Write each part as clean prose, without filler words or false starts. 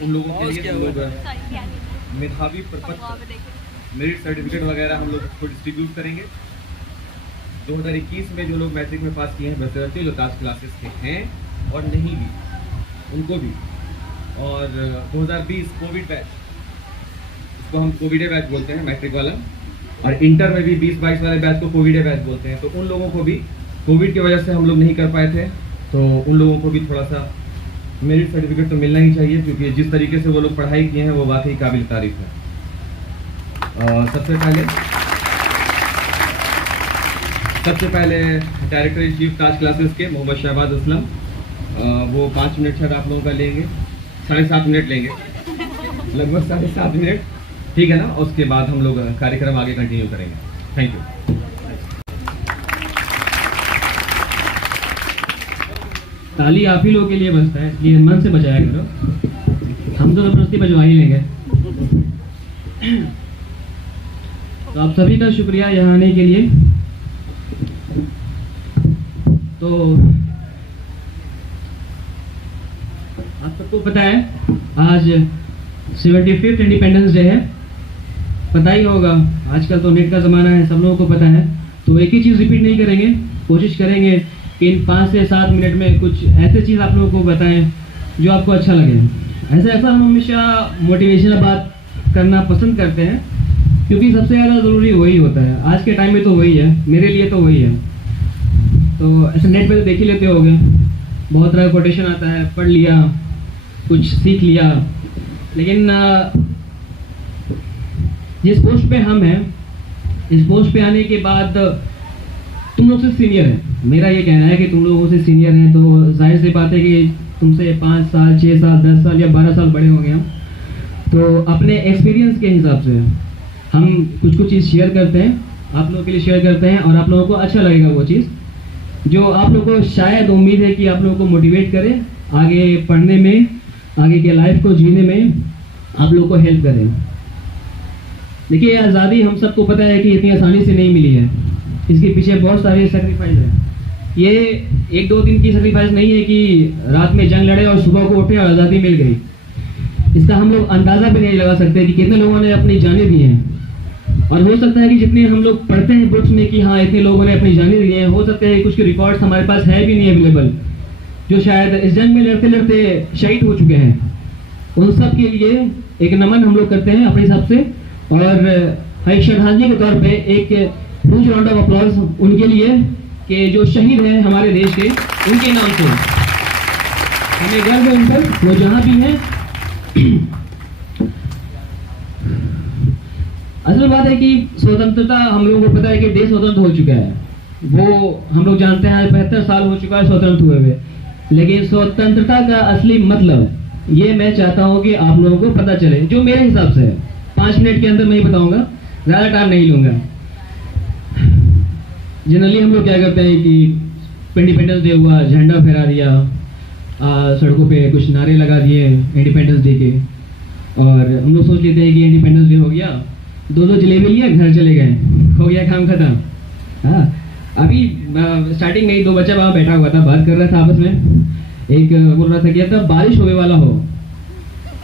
उन लोगों के लिए हम लोग मेधावी प्रपत्र मेरिट सर्टिफिकेट वगैरह हम लोग उसको डिस्ट्रीब्यूट करेंगे। 2021 में जो लोग मैट्रिक में पास किए हैं वैसे जो लास्ट क्लासेस के हैं और नहीं भी उनको भी, और 2020 कोविड बैच, इसको हम कोविड बैच बोलते हैं मैट्रिक वाला, और इंटर में भी 20-22 वाले बैच को कोविड बैच बोलते हैं। तो उन लोगों को भी कोविड की वजह से हम लोग नहीं कर पाए थे, तो उन लोगों को भी थोड़ा सा मेरिट सर्टिफिकेट तो मिलना ही चाहिए, क्योंकि जिस तरीके से वो लोग पढ़ाई किए हैं वो वाकई काबिल तारीफ है। सबसे पहले director in chief Taj classes के मोहम्मद शहबाज असलम, वो 5 मिनट शायद आप लोगों का लेंगे, 7.5 मिनट लेंगे, लगभग 7.5 मिनट, ठीक है ना। उसके बाद हम लोग कार्यक्रम आगे कंटिन्यू करेंगे। Thank you. ताली आप ही लोगों के लिए बजता है, इसलिए मन से बजाया करो, हम तो जबरदस्ती बजवा ही लेंगे। तो आप सभी का शुक्रिया यहाँ आने के लिए। तो आप सबको पता है आज 75th इंडिपेंडेंस डे है, पता ही होगा, आजकल तो नेट का ज़माना है, सब लोगों को पता है। तो एक ही चीज़ रिपीट नहीं करेंगे, कोशिश करेंगे कि इन 5 से 7 मिनट में कुछ ऐसे चीज़ आप लोगों को बताएं जो आपको अच्छा लगे। ऐसा हम हमेशा मोटिवेशनल बात करना पसंद करते हैं, क्योंकि सबसे ज़्यादा ज़रूरी वही होता है आज के टाइम में, तो वही है, मेरे लिए तो वही है। तो ऐसे नेट पे तो देख ही लेते होगे, बहुत तरह का कोटेशन आता है, पढ़ लिया, कुछ सीख लिया, लेकिन जिस पोस्ट पे हम हैं, इस पोस्ट पे आने के बाद तुम लोग से सीनियर है, मेरा ये कहना है कि तुम लोगों से सीनियर हैं, तो जाहिर सी बात है कि तुमसे 5 साल 6 साल 10 साल या 12 साल बड़े होंगे हम। तो अपने एक्सपीरियंस के हिसाब से हम कुछ चीज़ शेयर करते हैं, आप लोगों के लिए शेयर करते हैं, और आप लोगों को अच्छा लगेगा वो चीज़ जो आप लोगों को शायद उम्मीद है कि आप लोगों को मोटिवेट करे आगे पढ़ने में, आगे के लाइफ को जीने में आप लोगों को हेल्प करे। देखिए, आज़ादी हम सबको पता है कि इतनी आसानी से नहीं मिली है, इसके पीछे बहुत सारे सेक्रीफाइस है। ये 1-2 दिन की सेक्रीफाइस नहीं है कि रात में जंग लड़े और सुबह को उठे और आज़ादी मिल गई। इसका हम लोग अंदाज़ा भी नहीं लगा सकते कि कितने लोगों ने अपनी जानें दी हैं, और हो सकता है कि जितने हम लोग पढ़ते हैं बुक्स में कि हाँ इतने लोगों ने अपनी जानें दी हैं, हो सकता है कुछ के रिकॉर्ड्स हमारे पास है भी नहीं अवेलेबल, जो शायद इस जंग में लड़ते लड़ते शहीद हो चुके हैं। उन सब के लिए एक नमन हम लोग करते हैं अपने हिसाब से, और एक श्रद्धांजलि के तौर पे एक ह्यूज राउंड ऑफ अप्लॉज उनके लिए कि जो शहीद हैं हमारे देश के, उनके नाम से हमें गर्व है उन पर, वो जहाँ भी हैं। असल बात है कि स्वतंत्रता, हम लोगों को पता है कि देश स्वतंत्र हो चुका है, वो हम लोग जानते हैं 75 साल हो चुका है स्वतंत्र हुए हुए, लेकिन स्वतंत्रता का असली मतलब ये मैं चाहता हूँ कि आप लोगों को पता चले, जो मेरे हिसाब से है। 5 मिनट के अंदर मैं ही बताऊंगा, ज़्यादा टाइम नहीं लूंगा। जनरली हम लोग क्या करते हैं कि इंडिपेंडेंस डे हुआ, झंडा फहरा दिया, सड़कों पे कुछ नारे लगा दिए इंडिपेंडेंस डे के, और हम लोग सोच लेते हैं कि इंडिपेंडेंस डे हो गया, 2 जलेबी लिए, घर चले गए, हो गया काम खत्म। हाँ, अभी स्टार्टिंग में ही 2 बच्चा वहाँ बैठा हुआ था, बात कर रहा था आपस में, एक बोल रहा था कि तब बारिश होने वाला हो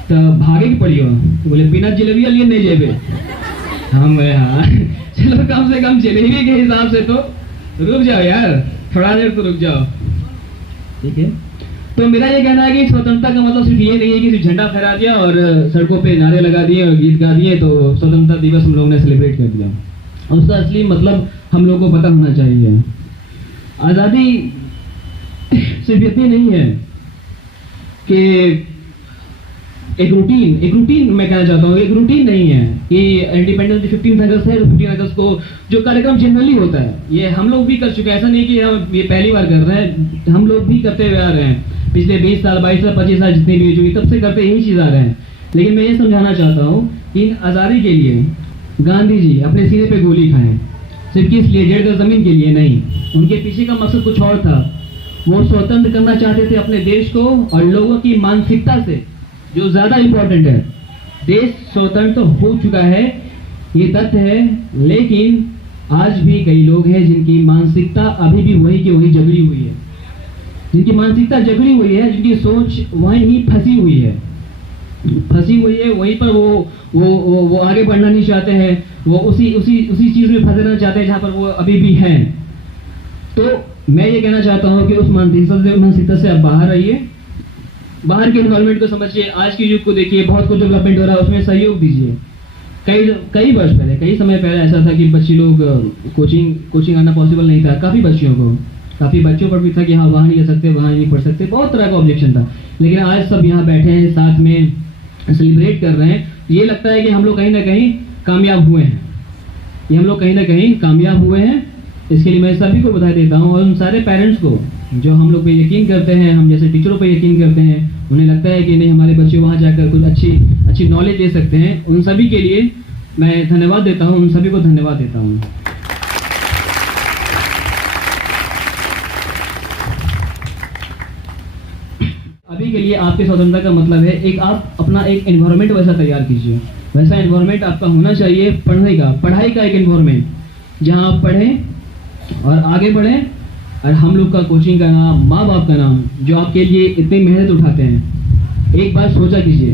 तब भागे की पड़ी हो, तो बोले बिना जलेबी लिए नहीं जेबे। हम हाँ चलो कम से कम जलेबी के हिसाब से तो रुक जाओ यार, थोड़ा देर तो रुक जाओ, ठीक है। तो मेरा ये कहना है कि स्वतंत्रता का मतलब सिर्फ ये नहीं है कि सिर्फ झंडा फहरा दिया और सड़कों पे नारे लगा दिए और गीत गा दिए तो स्वतंत्रता दिवस हम लोगों ने सेलिब्रेट कर दिया। उसका असली मतलब हम लोगों को पता होना चाहिए। आज़ादी सिर्फ इतनी नहीं है कि एक रूटीन मैं कहना चाहता हूँ, एक रूटीन नहीं है कि इंडिपेंडेंस डे 15 अगस्त है, 15 अगस्त को जो कार्यक्रम जनरली होता है ये हम लोग भी कर चुके हैं। ऐसा नहीं कि हम ये पहली बार कर रहे हैं, हम लोग भी करते हुए आ रहे हैं पिछले 20 साल 22 साल 25 साल जितनी भी हुई तब से करते यही चीज़ आ रहे हैं। लेकिन मैं ये समझाना चाहता हूँ कि इन आज़ादी के लिए गांधी जी अपने सीने पे गोली खाएं, सिर्फ किस लिए? 1.5 गज जमीन के लिए नहीं, उनके पीछे का मकसद कुछ और था। वो स्वतंत्र करना चाहते थे अपने देश को और लोगों की मानसिकता से, जो ज्यादा इंपॉर्टेंट है। देश स्वतंत्र हो चुका है ये तथ्य है, लेकिन आज भी कई लोग हैं जिनकी मानसिकता अभी भी वही की वही जगड़ी हुई है, जिनकी मानसिकता जगड़ी हुई है, जिनकी सोच वहीं ही फंसी हुई है वहीं पर वो आगे बढ़ना नहीं चाहते हैं, वो उसी चीज में फंसे रहना चाहते हैं जहां पर वो अभी भी हैं। तो मैं ये कहना चाहता हूँ कि उस मानसिकता से आप बाहर आइए, बाहर के एनवायरनमेंट को समझिए, आज के युग को देखिए, बहुत कुछ डेवलपमेंट हो रहा है, उसमें सहयोग दीजिए। कई वर्ष पहले, कई समय पहले ऐसा था कि बच्चे लोग कोचिंग आना पॉसिबल नहीं था। काफ़ी बच्चों पर भी था कि हाँ वहाँ नहीं जा सकते, वहाँ नहीं पढ़ सकते, बहुत तरह का ऑब्जेक्शन था। लेकिन आज सब यहाँ बैठे हैं, साथ में सेलिब्रेट कर रहे हैं। ये लगता है कि हम लोग कहीं ना कहीं कामयाब हुए हैं। इसके लिए मैं सभी को बधाई देता हूँ और उन सारे पेरेंट्स को जो हम लोग पे यकीन करते हैं, हम जैसे टीचरों पे यकीन करते हैं, उन्हें लगता है कि नहीं हमारे बच्चे वहाँ जाकर कुछ अच्छी नॉलेज ले सकते हैं। उन सभी के लिए मैं धन्यवाद देता हूँ, उन सभी को धन्यवाद देता हूँ। अभी के लिए आपके स्वतंत्रता का मतलब है एक आप अपना एक एनवायरनमेंट वैसा तैयार कीजिए। वैसा एनवायरनमेंट आपका होना चाहिए पढ़ाई का एक एनवायरनमेंट, जहाँ आप पढ़ें और आगे बढ़ें। और हम लोग का कोचिंग का नाम, माँ बाप का नाम, जो आपके लिए इतनी मेहनत उठाते हैं, एक बार सोचा कीजिए,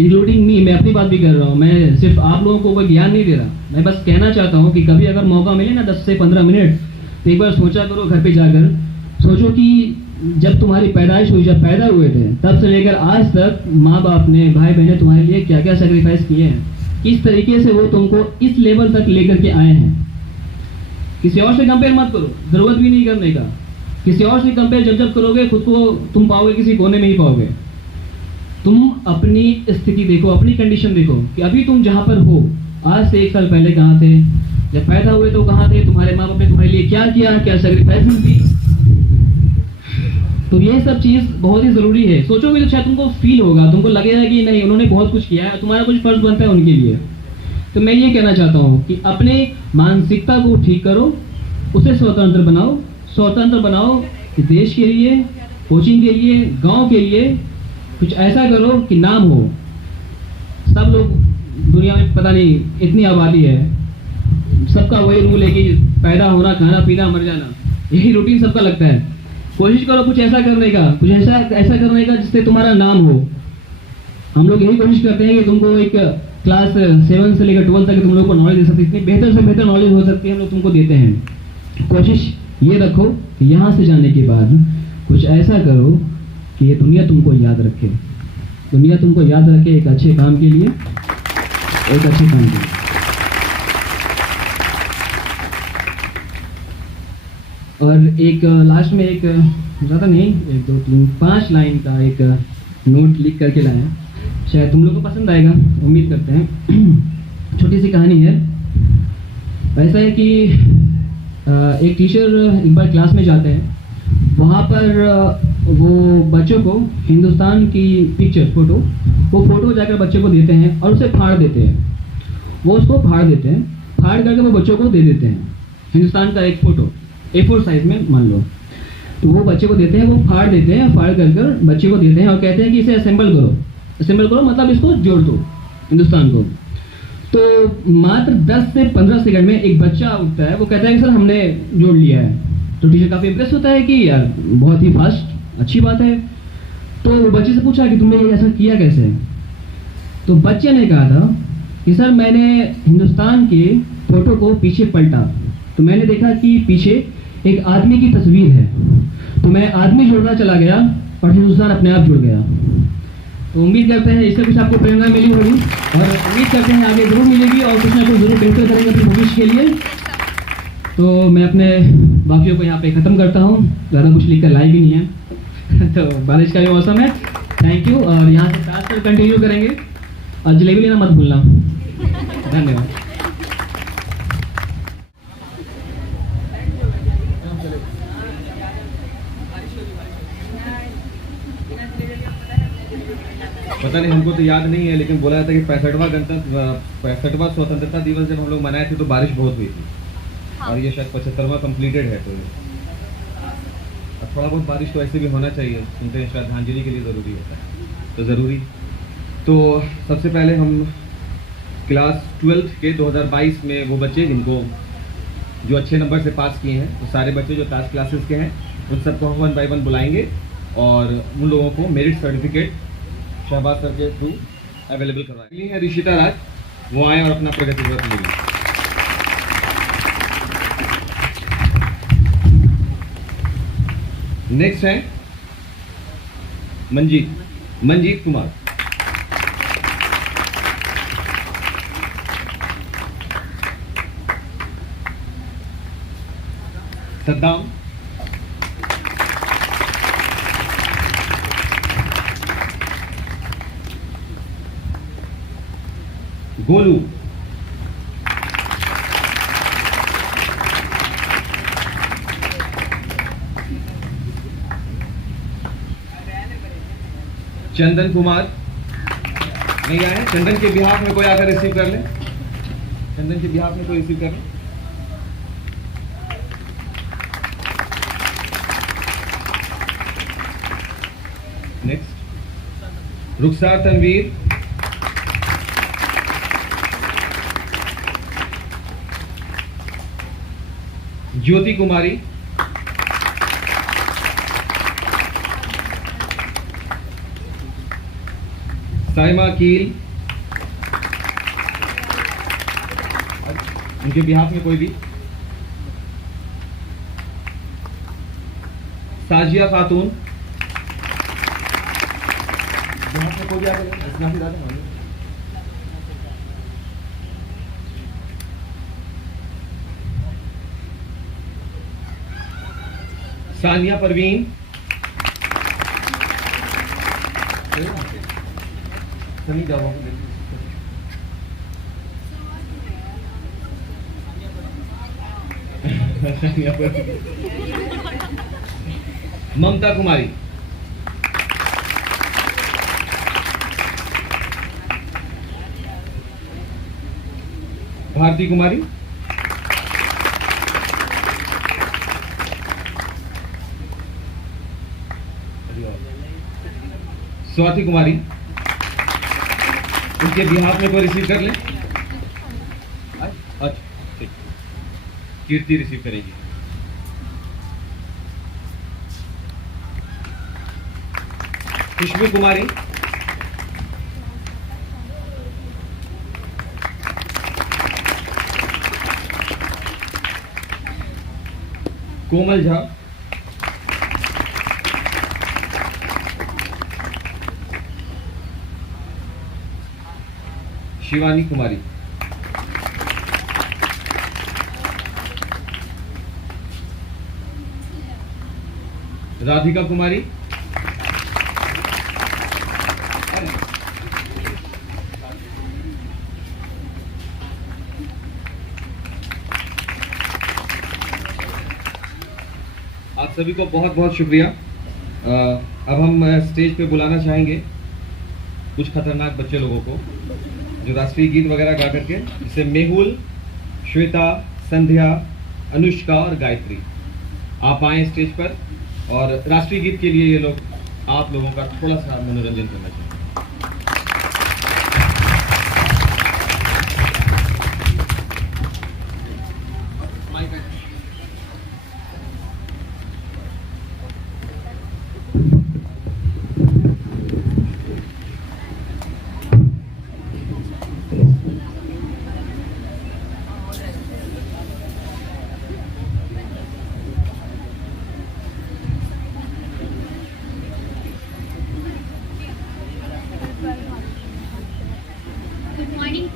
इंक्लूडिंग मी, मैं अपनी बात भी कर रहा हूँ। मैं सिर्फ आप लोगों को कोई ज्ञान नहीं दे रहा, मैं बस कहना चाहता हूँ कि कभी अगर मौका मिले ना 10 से 15 मिनट, तो एक बार सोचा करो, घर पे जाकर सोचो कि जब तुम्हारी पैदाइश हुई, जब पैदा हुए थे, तब से लेकर आज तक माँ बाप ने, भाई बहने तुम्हारे लिए क्या क्या सेक्रीफाइस किए हैं, किस तरीके से वो तुमको इस लेवल तक लेकर के आए हैं। किसी और से कंपेयर मत करो, जरूरत भी नहीं करने का। किसी और से कंपेयर जब करोगे, खुद को तुम पाओगे किसी कोने में ही पाओगे। तुम अपनी स्थिति देखो, अपनी कंडीशन देखो कि अभी तुम जहां पर हो, आज से 1 साल पहले कहाँ थे, जब पैदा हुए तो कहाँ थे, तुम्हारे माँ बाप ने तुम्हारे लिए क्या किया, क्या सेक्रीफाइस दी। तो ये सब चीज बहुत ही जरूरी है। सोचोगे तो शायद तुमको फील होगा, तुमको लगेगा कि नहीं उन्होंने बहुत कुछ किया है, तुम्हारा कुछ फर्ज बनता है उनके लिए। तो मैं ये कहना चाहता हूँ कि अपने मानसिकता को ठीक करो, उसे स्वतंत्र बनाओ देश के लिए, कोचिंग के लिए, गांव के लिए। कुछ ऐसा करो कि नाम हो। सब लोग दुनिया में पता नहीं इतनी आबादी है, सबका वही रूल है कि पैदा होना, खाना पीना, मर जाना, यही रूटीन सबका लगता है। कोशिश करो कुछ ऐसा करने का जिससे तुम्हारा नाम हो। हम लोग यही कोशिश करते हैं कि तुमको एक क्लास 7 से लेकर 12 तक तुम लोग को नॉलेज दे सकते, इतनी बेहतर से बेहतर नॉलेज हो सकती है, हम लोग तुमको देते हैं। कोशिश ये रखो कि यहाँ से जाने के बाद कुछ ऐसा करो कि ये दुनिया तुमको याद रखे, एक अच्छे काम के लिए, और एक लास्ट में एक ज़्यादा नहीं, 1 2 3 5 लाइन का एक नोट लिख करके लाया, शायद तुम लोग को पसंद आएगा, उम्मीद करते हैं। छोटी सी कहानी है। ऐसा है कि एक टीचर एक बार क्लास में जाते हैं, वहाँ पर वो बच्चों को हिंदुस्तान की पिक्चर फोटो जाकर बच्चे को देते हैं और उसे फाड़ देते हैं। वो उसको फाड़ करके वो बच्चों को दे देते हैं। हिंदुस्तान का एक फोटो A4 साइज में मान लो, तो वो बच्चे को देते हैं, वो फाड़ देते हैं, फाड़ कर बच्चे को देते हैं और कहते हैं कि इसे असेंबल करो, मतलब इसको जोड़ दो हिंदुस्तान को। तो मात्र 10 से 15 सेकंड में एक बच्चा उठता है, वो कहता है कि सर हमने जोड़ लिया है। तो टीचर काफ़ी इम्प्रेस होता है कि यार बहुत ही फास्ट, अच्छी बात है। तो बच्चे से पूछा कि तुमने ये ऐसा किया कैसे? तो बच्चे ने कहा था कि सर मैंने हिंदुस्तान के फोटो को पीछे पलटा, तो मैंने देखा कि पीछे एक आदमी की तस्वीर है, तो मैं आदमी जोड़ना चला गया और हिंदुस्तान अपने आप जुड़ गया। तो उम्मीद करते हैं इससे कुछ आपको प्रेरणा मिली होगी और उम्मीद करते हैं आगे जरूर मिलेगी और कुछ ना कुछ जरूर बेहतर करेंगे अपने भविष्य के लिए। तो मैं अपने बाकियों को यहाँ पे ख़त्म करता हूँ, ज़्यादा कुछ लिख कर लाई भी नहीं है तो बारिश का भी मौसम है। थैंक यू, और यहाँ से साथ में कंटिन्यू करेंगे और जलेबी लेना मत भूलना। धन्यवाद। पता नहीं, हमको तो याद नहीं है, लेकिन बोला जाता है कि 65वां स्वतंत्रता दिवस जब हम लोग मनाए थे तो बारिश बहुत हुई थी। और ये शायद 75वां कंप्लीटेड है, तो थोड़ा बहुत बारिश तो ऐसे भी होना चाहिए, सुनते हैं श्रद्धांजलि के लिए ज़रूरी होता है, तो ज़रूरी। तो सबसे पहले हम क्लास 12 के 2022 में वो बच्चे जिनको जो अच्छे नंबर से पास किए हैं, वो सारे बच्चे जो टॉप क्लासेस के हैं, उन सबको हम 1 बाय 1 बुलाएंगे और उन लोगों को मेरिट सर्टिफिकेट शहबाज सर के थ्रू अवेलेबल करवाएंगे। है ऋषिता राज, वो आए और अपना प्रगति पत्र लेंगे। नेक्स्ट है मंजीत कुमार। सद्दाम, गोलू, चंदन कुमार नहीं आए। चंदन के बिहाफ में कोई आकर रिसीव कर ले, चंदन के बिहाफ में कोई रिसीव कर ले। नेक्स्ट रुखसार तनवीर, ज्योति कुमारी, साइमा कील, उनके बिहाफ में कोई भी। साजिया खातून, बिहाफ में कोई भी आ गया। सानिया परवीन, सनी जावा, ममता कुमारी, भारती कुमारी, स्वाति कुमारी, उनके बिहाफ में कोई रिसीव कर ले। अच्छा ठीक, कीर्ति रिसीव करेगी। खुशबू कुमारी, कोमल झा, शिवानी कुमारी, राधिका कुमारी, आप सभी को बहुत बहुत शुक्रिया। अब हम स्टेज पे बुलाना चाहेंगे कुछ खतरनाक बच्चे लोगों को जो राष्ट्रीय गीत वगैरह गा करके, जैसे मेहुल, श्वेता, संध्या, अनुष्का और गायत्री। आप आए स्टेज पर और राष्ट्रीय गीत के लिए ये लोग आप लोगों का थोड़ा सा मनोरंजन करना चाहिए।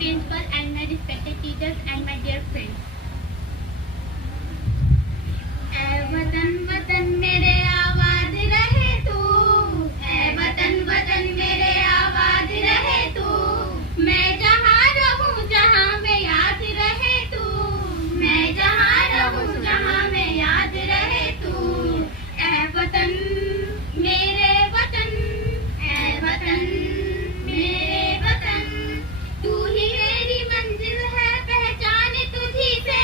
principal and my respected teachers and my dear friends. ऐ वतन वतन मेरे आबाद रहे तू, ऐ वतन वतन मेरे आबाद रहे तू, मैं जहाँ रहूँ जहाँ में याद रहे तू, मैं जहाँ रहूँ जहाँ में याद रहे तू। ऐ वतन मेरे वतन, ऐ वतन मेरे वतन, तू ही मेरी मंजिल है पहचान तुझी से,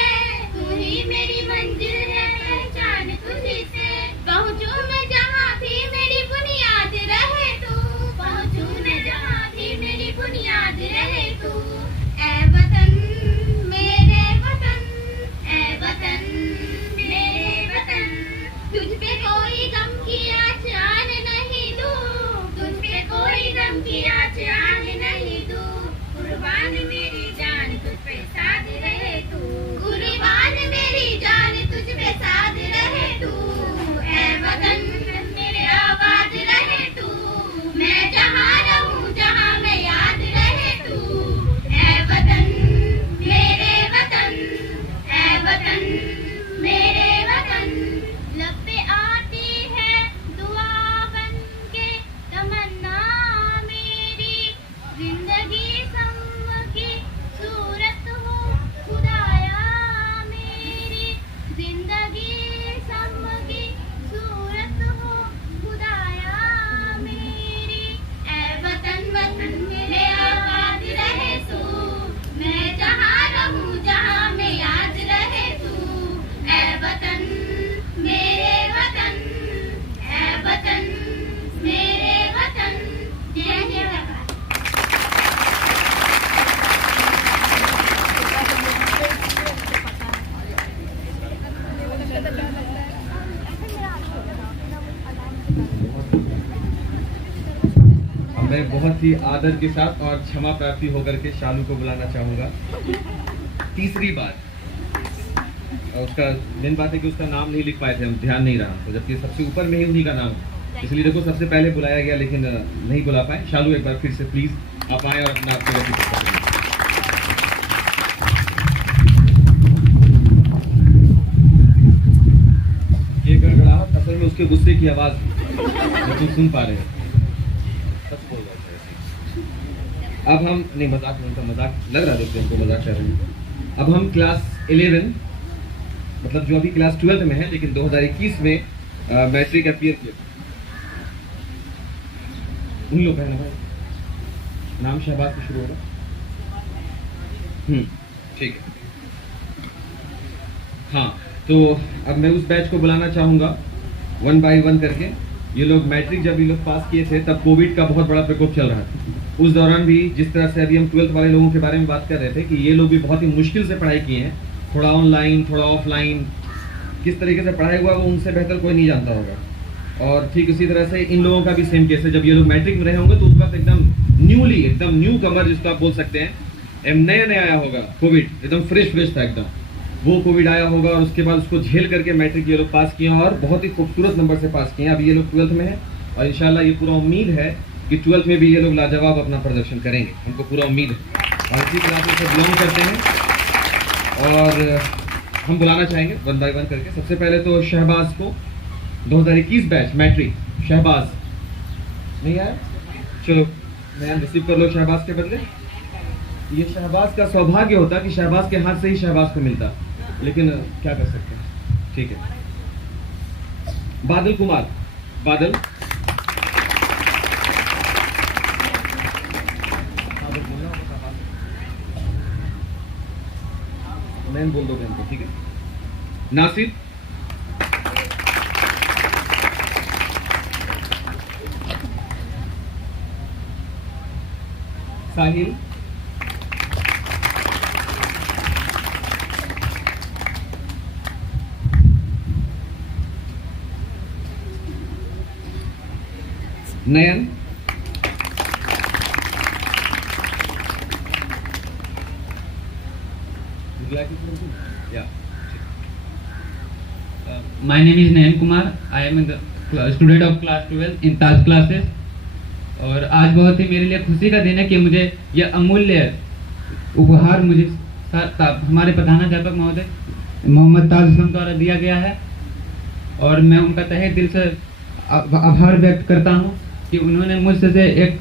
तू ही मेरी मंजिल है पहचान तुझी से। पहुँचूं मैं जहाँ भी मेरी बुनियाद रहे तू, पहुँचूं मैं जहाँ भी मेरी बुनियाद रहे तू। ऐ वतन मेरे वतन, ऐ वतन मेरे वतन, तुझ पे कोई गम की आँच आने नहीं दूँ, तुझ पे कोई गम की आँच आने नहीं दूँ। कुर्बान मेरी जान तुझ पे साथ रहे तू, कुर्बान मेरी जान तुझ पे साथ रहे तू। ऐ वतन मेरे आबाद रहे तू, मैं जहाँ रहूँ जहाँ में याद रहे तू। ऐ वतन मेरे वतन, ऐ वतन मेरे वतन, लब पे आती है दुआ बन के तमन्ना मेरी, जिंदगी सम की सूरत हो खुदाया मेरी, जिंदगी सम की सूरत हो खुदाया मेरी। ऐ वतन वतन मेरे आबाद रहे तू, मैं जहाँ रहूँ जहाँ में याद रहे तू। ऐ वतन मेरे वतन, ऐ वतन मेरे वतन। जय जय भारत। अब मैं बहुत ही आदर के साथ और क्षमा प्राप्ति होकर के शालू को बुलाना चाहूँगा। तीसरी बात, और उसका मेन बात है कि उसका नाम नहीं लिख पाए थे हम, ध्यान नहीं रहा, तो जबकि सबसे ऊपर में ही उन्हीं का नाम है, इसलिए देखो सबसे पहले बुलाया गया लेकिन नहीं बुला पाए। शालू एक बार फिर से प्लीज आप आए और अपना आपको व्यक्तित्व करें। ये गड़गड़ाहट असल में उसके गुस्से की आवाज जो तुम सुन पा रहे हो। सच बोल रहा था ऐसे। अब हम नहीं, मजाक नहीं, उनका मजाक लग रहा है, हमको मजाक कर रहे हैं। अब हम क्लास 11 मतलब जो अभी क्लास 12 में है लेकिन 2021 में मैट्रिक अपीयर किया। उन लोग है ना भाई, नाम शहबाज से शुरू होगा। ठीक है। हाँ, तो अब मैं उस बैच को बुलाना चाहूँगा 1 बाय 1 करके। ये लोग मैट्रिक जब ये लोग पास किए थे तब कोविड का बहुत बड़ा प्रकोप चल रहा था। उस दौरान भी जिस तरह से अभी हम 12th वाले लोगों के बारे में बात कर रहे थे कि ये लोग भी बहुत ही मुश्किल से पढ़ाई किए हैं, थोड़ा ऑनलाइन थोड़ा ऑफलाइन, किस तरीके से पढ़ाई हुआ वो उनसे बेहतर कोई नहीं जानता होगा। और ठीक इसी तरह से इन लोगों का भी सेम केस है। जब ये लोग मैट्रिक में रहे होंगे तो उस वक्त एकदम न्यू कमर जिसको आप बोल सकते हैं, नया नया आया होगा कोविड, एकदम फ्रेश था एकदम, वो कोविड आया होगा और उसके बाद उसको झेल करके मैट्रिक ये लोग पास किए हैं और बहुत ही खूबसूरत नंबर से पास किए हैं। अब ये लोग 12th में है और इंशाल्लाह ये पूरा उम्मीद है कि 12th में भी ये लोग लाजवाब अपना प्रदर्शन करेंगे, हमको पूरा उम्मीद है। और इसी क्लास से बिलोंग करते हैं और हम बुलाना चाहेंगे 1 बाय 1 करके। सबसे पहले तो शहबाज को, 2021 बैच मैट्रिक शहबाज नहीं आया, चलो मैं रिसीव कर लो शहबाज के बदले। ये शहबाज का सौभाग्य होता कि शहबाज के हाथ से ही शहबाज को मिलता, लेकिन क्या कर सकते हैं। ठीक है, बादल कुमार, बादल मैं बोल दोगे हमको, ठीक है। नासिर, साहिल, नयन, My name is Nayan Kumar. I am a student of class 12 in Taj classes. और आज बहुत ही मेरे लिए खुशी का दिन है कि मुझे यह अमूल्य उपहार मुझे हमारे प्रधानाध्यापक महोदय मोहम्मद ताज असलम द्वारा दिया गया है, और मैं उनका तहे दिल से आभार व्यक्त करता हूँ कि उन्होंने मुझसे से एक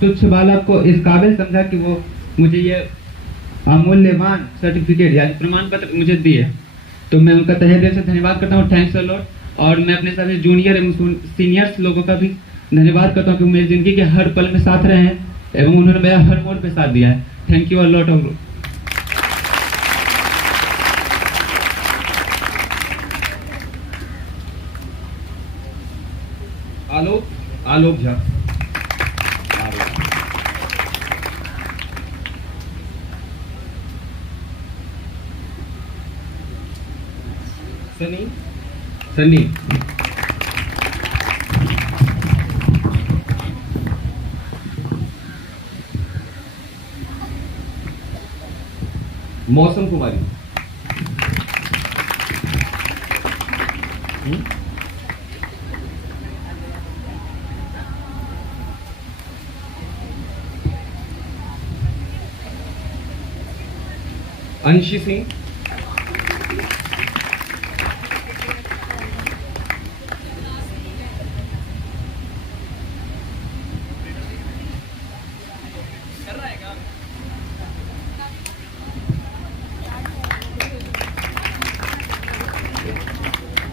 तुच्छ बालक को इस काबिल समझा कि वो मुझे ये अमूल्यवान सर्टिफिकेट या प्रमाण पत्र मुझे दिए। तो मैं उनका तहे दिल से धन्यवाद करता हूँ, थैंक्स अ लॉट। और मैं अपने सभी जूनियर एवं सीनियर्स लोगों का भी धन्यवाद करता हूँ कि मेरी ज़िंदगी के हर पल में साथ रहे हैं एवं उन्होंने मेरा हर मोड़ पे साथ दिया है। Thank you a lot of. Alok Jha. Sunny. Mausam Kumari. अंशी सिंह।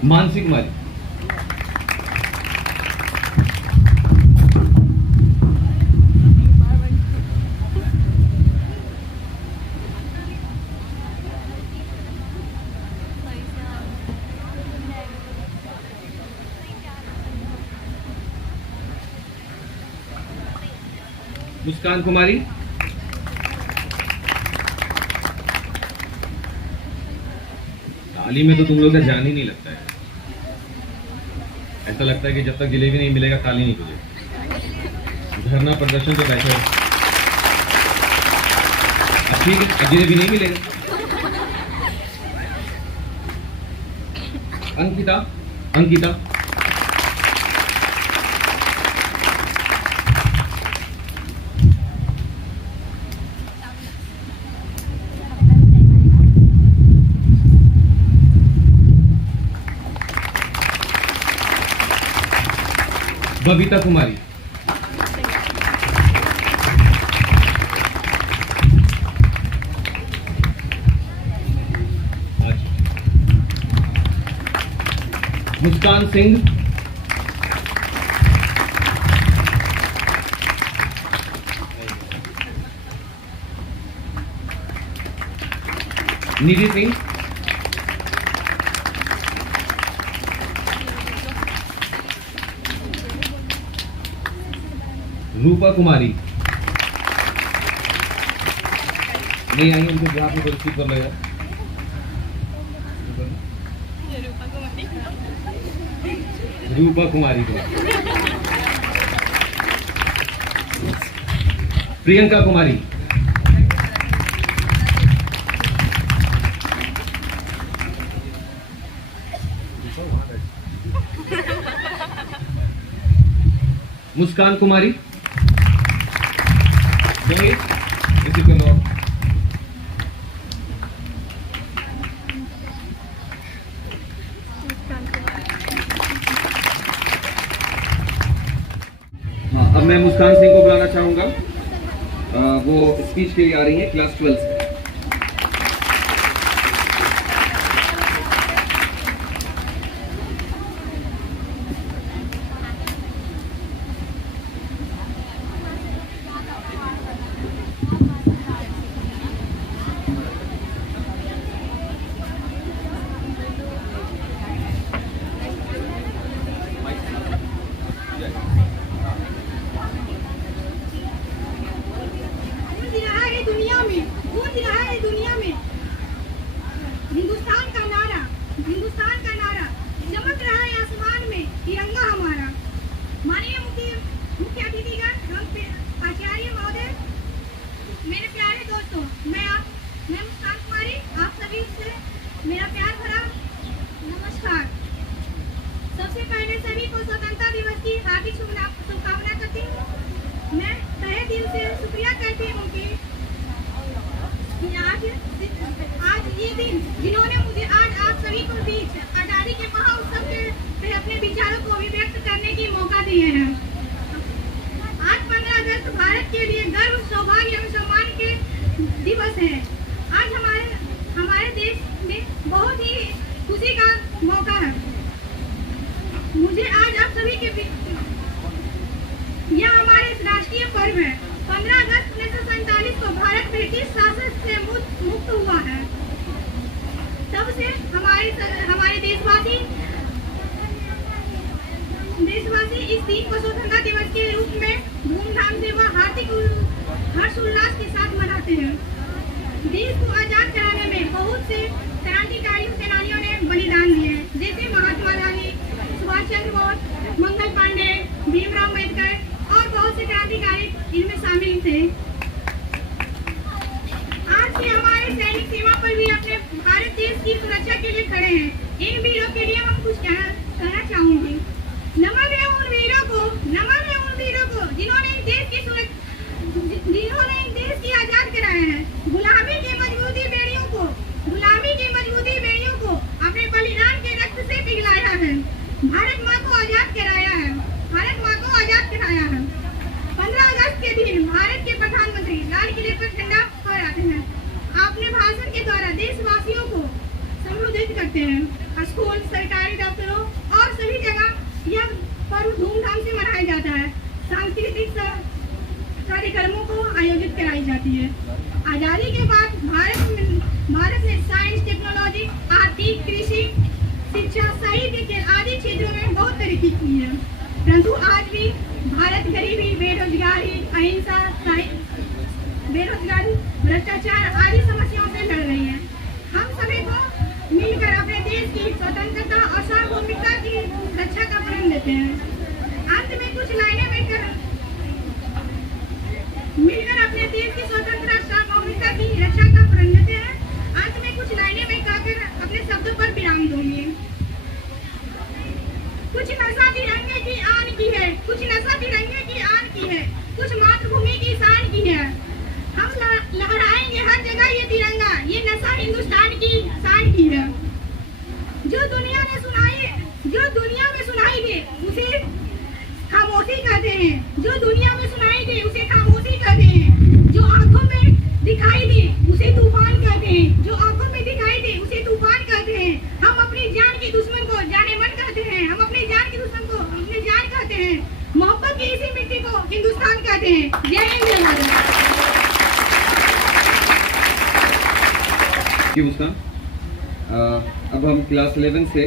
मानसी कुमारी। मुस्कान कुमारी। ताली में तो तुम लोग का जान ही नहीं लगता है। ऐसा लगता है कि जब तक जलेबी नहीं मिलेगा ताली नहीं बजेगी। धरना प्रदर्शन पे बैठे हो, अब ठीक है, अब जलेबी नहीं मिलेगा। अंकिता। बबीता कुमारी। मुस्कान सिंह। निधि सिंह। रूपा कुमारी। नहीं आई उनको जो आपने रिसीव कर लो यार। रूपा कुमारी को। प्रियंका कुमारी। मुस्कान कुमारी। अब मैं मुस्कान सिंह को बुलाना चाहूंगा। वो स्पीच के लिए आ रही हैं क्लास 12 से। दुनिया में के लिए गर्व, सौभाग्य एवं सम्मान के दिवस है। आज हमारे देश में बहुत ही खुशी का मौका है। मुझे आज आप सभी के यह हमारे राष्ट्रीय पर्व है। 15 अगस्त 1947 को भारत ब्रिटिश शासन से मुक्त हुआ है। तब से हमारे देशवासी इस दिन को स्वतंत्रता दिवस के रूप में धूमधाम से व हार्दिक हर्षोल्लास के साथ मनाते हैं। देश को आजाद कराने में बहुत से क्रांतिकारी सेनानियों ने बलिदान दिए हैं, जैसे महात्मा गांधी, सुभाष चंद्र बोस, मंगल पांडे, भीमराव अम्बेडकर और बहुत से क्रांतिकारी इनमें शामिल थे। आज के हमारे सैनिक सीमा पर भी अपने भारत देश की सुरक्षा के लिए खड़े हैं। इन वीरों के लिए हम कुछ कहना चाहूंगी। नमन है उन वीरों को, जिन्होंने इस देश की आजाद कराया है। गुलामी की मजबूती बेड़ियों को अपने बलिदान के रक्त से पिघलाया है। भारत माँ को आजाद कराया है। 15 अगस्त के दिन भारत के प्रधानमंत्री लाल किले पर झंडा फहराते हैं। अपने भाषण के द्वारा देशवासियों को संबोधित करते हैं। स्कूल, सरकारी दफ्तरों और सभी जगह यह पर्व धूमधाम से मनाया जाता है। सांस्कृतिक कार्यक्रमों को आयोजित कराई जाती है। आजादी के बाद भारत ने साइंस, टेक्नोलॉजी, आर्थिक, कृषि, शिक्षा, साहित्य आदि क्षेत्रों में बहुत तरक्की की है। परंतु आज भी भारत गरीबी, बेरोजगारी, भ्रष्टाचार आदि समस्याओं से लड़ रही है। हम सभी को मिलकर अपने देश की स्वतंत्रता और सार्वभौमिकता की रक्षा का प्रण लेते हैं। अंत में कुछ लाइनें मिलकर अपने देश की स्वतंत्रता सार्वभौमिकता की रक्षा का प्रण लेते हैं। अंत में कुछ लाइनें मैं कहकर अपने शब्दों पर विराम दूंगी। कुछ नशा तिरंगे की आन की है, कुछ मातृभूमि की शान की है। हम लहराएंगे हर जगह ये तिरंगा, ये नशा हिंदुस्तान की शान की है। जो दुनिया में सुनाई दे उसे खामोशी कहते हैं। जो आंखों में दिखाई दे उसे तूफान कहते हैं। हम अपनी जान के दुश्मन को जाने मन कहते हैं। हम अपनी जान के दुश्मन को अपनी जान कहते हैं। मोहब्बत की इसी मिट्टी को हिंदुस्तान कहते हैं। जय हिंद, जय भारत। मुस्कान। अब हम क्लास 11 से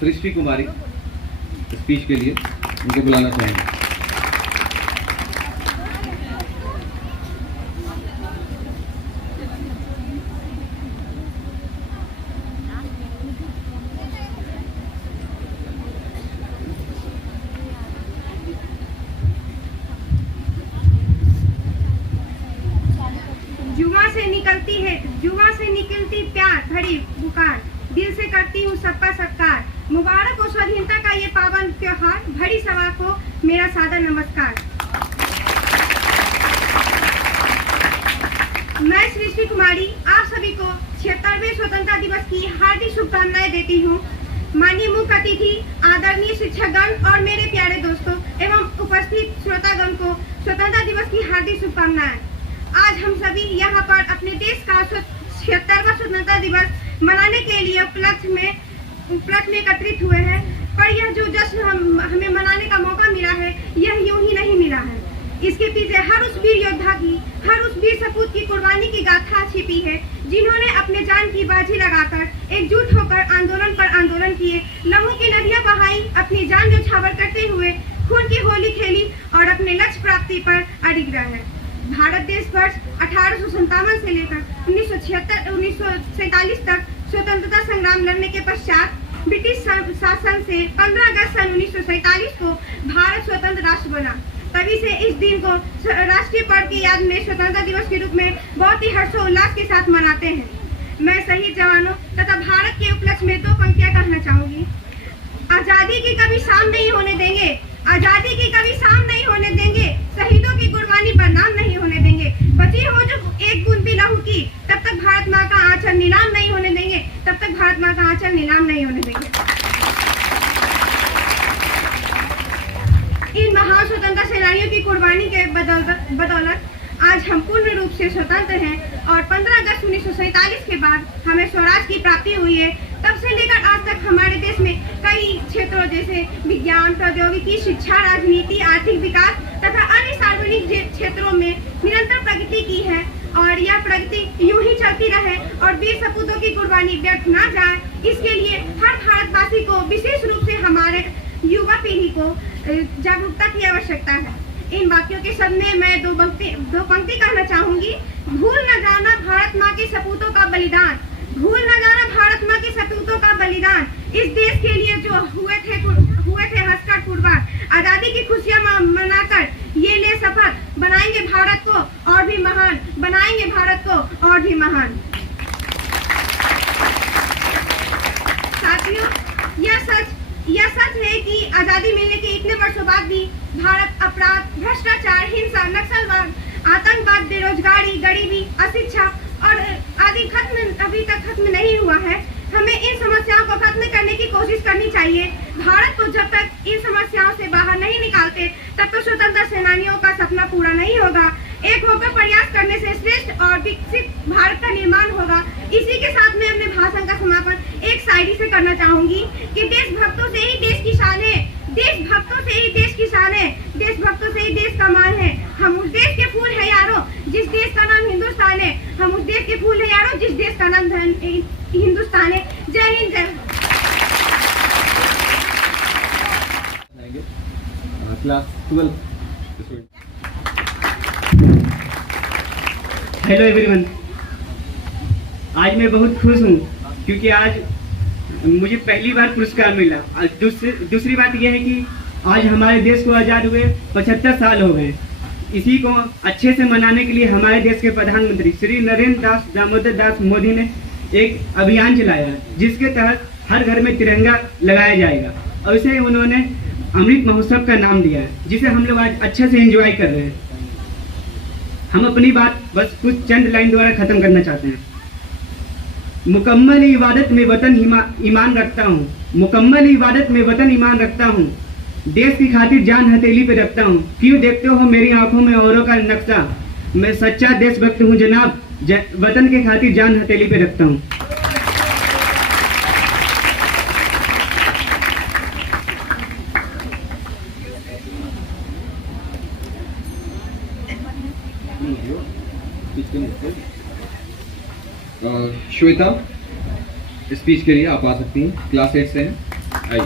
सृष्टि कुमारी स्पीच के लिए उनको बुलाना चाहेंगे। जुआ से निकलती प्यार भरी पुकार, दिल से करती हूँ सबका सत्कार। मुबारक हो स्वाधीनता का ये पावन त्योहार, भरी सभा को मेरा सादर नमस्कार। मैं सृष्टि कुमारी आप सभी को 76वें स्वतंत्रता दिवस की हार्दिक शुभकामनाएं देती हूँ। माननीय मुख्य अतिथि, आदरणीय शिक्षकगण और मेरे प्यारे दोस्तों एवं उपस्थित श्रोतागण को स्वतंत्रता दिवस की हार्दिक शुभकामनाएं। आज हम सभी यहाँ पर अपने देश का 76वां स्वतंत्रता दिवस मनाने के लिए उपलक्ष्य में एकत्रित हुए हैं। पर यह जो जश्न हमें मनाने का मौका मिला है, यह यूं ही नहीं मिला है। इसके पीछे हर उस वीर योद्धा की, हर उस वीर सपूत की कुर्बानी की गाथा छिपी है, जिन्होंने अपने जान की बाजी लगाकर एकजुट होकर आंदोलन पर आंदोलन किए, लहू की नदियां बहाई, अपनी जान न्यौछावर करते हुए खून की होली खेली और अपने लक्ष्य प्राप्ति पर अडिग रहे। भारत देश वर्ष 1857 से लेकर 1947 तक स्वतंत्रता संग्राम लड़ने के पश्चात ब्रिटिश शासन से 15 अगस्त सन 1947 को भारत स्वतंत्र राष्ट्र बना। तभी से इस दिन को राष्ट्रीय पर्व की याद में स्वतंत्रता दिवस के रूप में बहुत ही हर्षोल्लास के साथ मनाते हैं। मैं शहीद जवानों तथा भारत के उपलक्ष्य में 2 पंक्तियां कहना चाहूंगी। आजादी की कभी शाम नहीं होने देंगे, आजादी की कभी शाम नहीं होने देंगे, शहीदों की कुर्बानी बदनाम नहीं होने देंगे। बची हो जो एक बूंद भी लहू की, तब तक भारत माँ का आंचल नीलाम नहीं होने देंगे, तब तक भारत माँ का आंचल नीलाम नहीं होने देंगे। इन महान स्वतंत्रता सेनानियों की कुर्बानी के बदौलत बदौलत आज हम पूर्ण रूप से स्वतंत्र हैं और 15 अगस्त 1947 के बाद हमें स्वराज की प्राप्ति हुई है। तब से लेकर आज तक हमारे देश में कई क्षेत्रों जैसे विज्ञान, प्रौद्योगिकी, शिक्षा, राजनीति, आर्थिक विकास तथा अन्य सार्वजनिक क्षेत्रों में निरंतर प्रगति की है और यह प्रगति यूं ही चलती रहे और वीर सपूतों की कुर्बानी व्यर्थ न जाए, इसके लिए हर भारतवासी को विशेष रूप से हमारे युवा पीढ़ी को जागरूकता की आवश्यकता है। इन वाक्यों के शब्द में मैं दो पंक्ति कहना चाहूंगी। भूल न जाना भारत माँ के सपूतों का बलिदान, भूल न जाना भारत माँ के सपूतों का बलिदान, इस देश के लिए जो हुए थे हंसकर कुर्बान, आजादी की खुशियां मनाकर ये ले शपथ, बनाएंगे भारत को और भी महान, बनाएंगे भारत को और भी महान। साथियों, यह सच है कि आजादी मिलने के इतने वर्षों बाद भी भारत अपराध, भ्रष्टाचार, हिंसा, नक्सलवाद, आतंकवाद, बेरोजगारी, गरीबी, अशिक्षा और आदि अभी तक खत्म नहीं हुआ है। हमें इन समस्याओं को खत्म करने की कोशिश करनी चाहिए। भारत को जब तक इन समस्याओं से बाहर नहीं निकालते तब तक स्वतंत्र सेनानियों का सपना पूरा नहीं होगा। एक होकर प्रयास करने से श्रेष्ठ और विकसित भारत का निर्माण होगा। इसी के साथ मैं अपने भाषण का समापन एक शायरी से करना चाहूंगी कि देशभक्तों से ही देश की शान है, देशभक्तों से ही देश की शान है, देशभक्तों से ही देश का मान है। हम उस देश के फूल है यारो जिस देश का नाम हिंदुस्तान है, हम उस देश के फूल है यारो जिस देश का नाम हिंदुस्तान है। जय हिंद, जय क्लास 12। हेलो एवरीवन, आज मैं बहुत खुश हूँ क्योंकि आज मुझे पहली बार पुरस्कार मिला। दूसरी बात यह है कि आज हमारे देश को आज़ाद हुए 75 साल हो गए। इसी को अच्छे से मनाने के लिए हमारे देश के प्रधानमंत्री श्री नरेंद्र दास दामोदर दास मोदी ने एक अभियान चलाया जिसके तहत हर घर में तिरंगा लगाया जाएगा और इसे उन्होंने अमृत महोत्सव का नाम दिया है, जिसे हम लोग आज अच्छे से एंजॉय कर रहे हैं। हम अपनी बात बस कुछ चंद लाइन द्वारा खत्म करना चाहते हैं। मुकम्मल इबादत में वतन ईमान रखता हूँ, मुकम्मल इबादत में वतन ईमान रखता हूँ, देश की खातिर जान हथेली पे रखता हूँ। क्यों देखते हो मेरी आंखों में औरों का नक्शा, मैं सच्चा देशभक्त हूँ जनाब, वतन के खातिर जान हथेली पे रखता हूँ। श्वेता, स्पीच के लिए आप आ सकती हैं, क्लास 8 से हैं। आइए।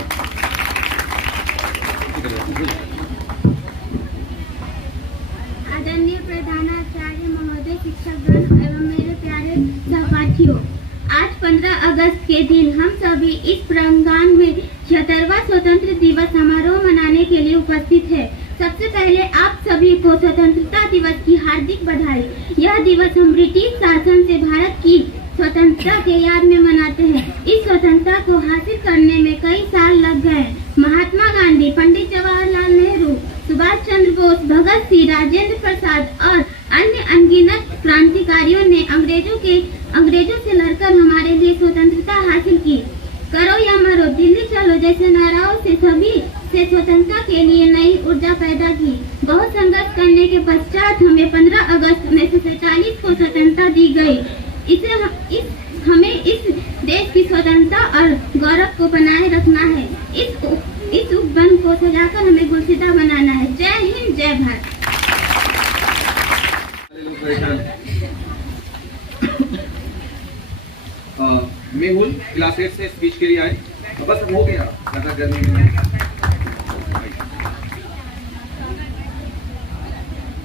आदरणीय प्रधानाचार्य महोदय, शिक्षकगण एवं मेरे प्यारे सहपाठियों, आज 15 अगस्त के दिन हम सभी इस प्रांगण में 76वां स्वतंत्र दिवस समारोह मनाने के लिए उपस्थित है। सबसे पहले आप सभी को स्वतंत्रता दिवस की हार्दिक बधाई। यह दिवस हम ब्रिटिश शासन से भारत की स्वतंत्रता के याद में मनाते हैं। इस स्वतंत्रता को हासिल करने में कई साल लग गए। महात्मा गांधी, पंडित जवाहरलाल नेहरू, सुभाष चंद्र बोस, भगत सिंह, राजेंद्र प्रसाद और अन्य अनगिनत क्रांतिकारियों ने अंग्रेजों से लड़कर हमारे लिए स्वतंत्रता हासिल की। करो या मरो, दिल्ली चलो जैसे नाराओं से सभी से स्वतंत्रता के लिए नई ऊर्जा पैदा की। बहुत संघर्ष करने के पश्चात हमें 15 अगस्त 1947 को स्वतंत्रता दी गई। हमें इस देश की स्वतंत्रता और गौरव को बनाए रखना है। इस उपवन को सजाकर हमें गुलसिता बनाना है। जय हिंद, जय भारत। मेहुल क्लास 8 से स्पीच के लिए आए। बस हो गया, ज्यादा गर्मी में।